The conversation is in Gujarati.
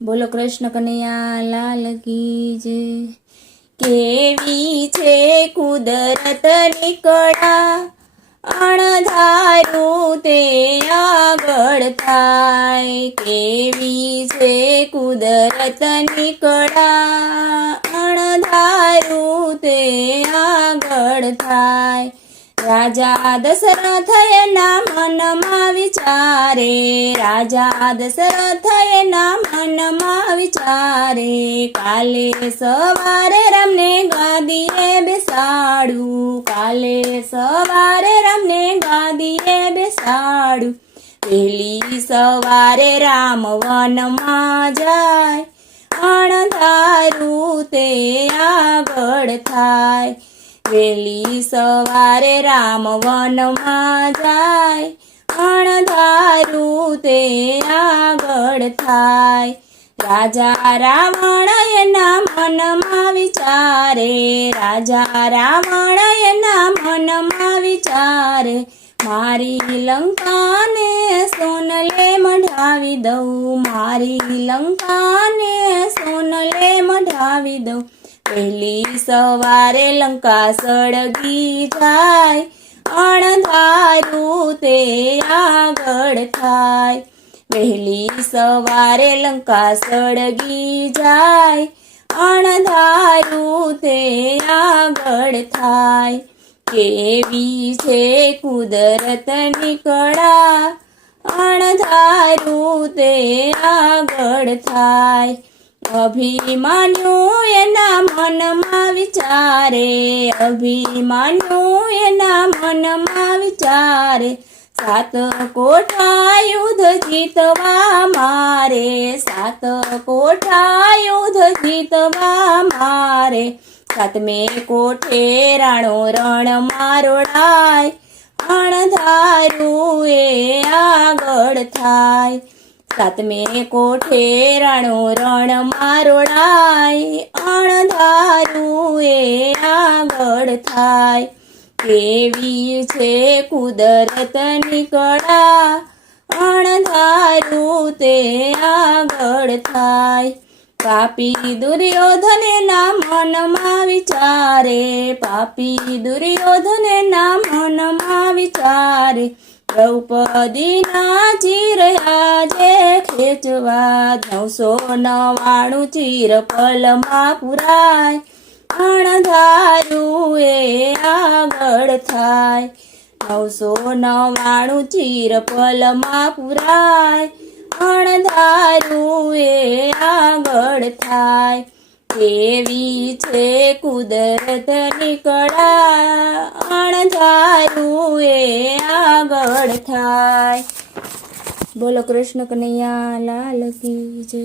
બોલો કૃષ્ણ કનૈયા લાલ કી જય। કેવી છે કુદરતની કળા, અણધારું તે આગળ થાય। કેવી છે કુદરતની કળા, અણધારું તે આગળ થાય। રાજા દશરથ એના મનમાં વિચારે, રાજા દશરથ એના મનમાં વિચારે, કાલે સવારે રામને ગાદીએ બેસાડું, કાલે સવારે રામને ગાદીએ બેસાડું। વહેલી સવારે રામ વનમાં જાય, અણધારું તે આગળ થાય। વહેલી સવારે રામ વનમાં જાય, અણધારું તે આગળ થાય। રાજા રાવણ એના મનમાં વિચારે, રાજા રાવણ એના મનમાં વિચારે, મારી લંકાને સોનલે મઢાવી દઉં, મારી લંકાને સોનલે મઢાવી દઉં। વહેલી સવારે લંકા સળગી જાય, અણધારું તે આગળ થાય। વહેલી સવારે લંકા સળગી જાય, અણધારું તે આગળ થાય। કેવી છે કુદરતની કળા, અણધારું તે આગળ થાય। અભિમાન્યુ એના મનમાં વિચારે, અભિમાન્યુ એના મનમાં વિચારે, સાત કોઠા યુદ્ધ જીતવા મારે, સાત કોઠા યુદ્ધ જીતવા મારે। સાતમે કોઠે રાણો રણ મારોડાય, અણધારું એ આગળ થાય। સાતમે કોઠે રાણો રણ મારોડાય, અણધારું એ આગળ થાય। કેવી છે કુદરતની કળા, અણધારું તે આગળ થાય। પાપી દુર્યોધનના મનમાં વિચારે, પાપી દુર્યોધનના મનમાં વિચારે, દ્રૌપદીના ચીર આજે ખેંચવા, 999 ચીર પલમાં પુરાય, અણધારું એ આગળ થાય। 999 ચીર પલમાં પુરાય, અણધારું એ આગળ થાય। કેવી છે કુદરતની કળા, અણધારું એ આગળ થાય। બોલો કૃષ્ણ કનૈયા લાલ કી જય।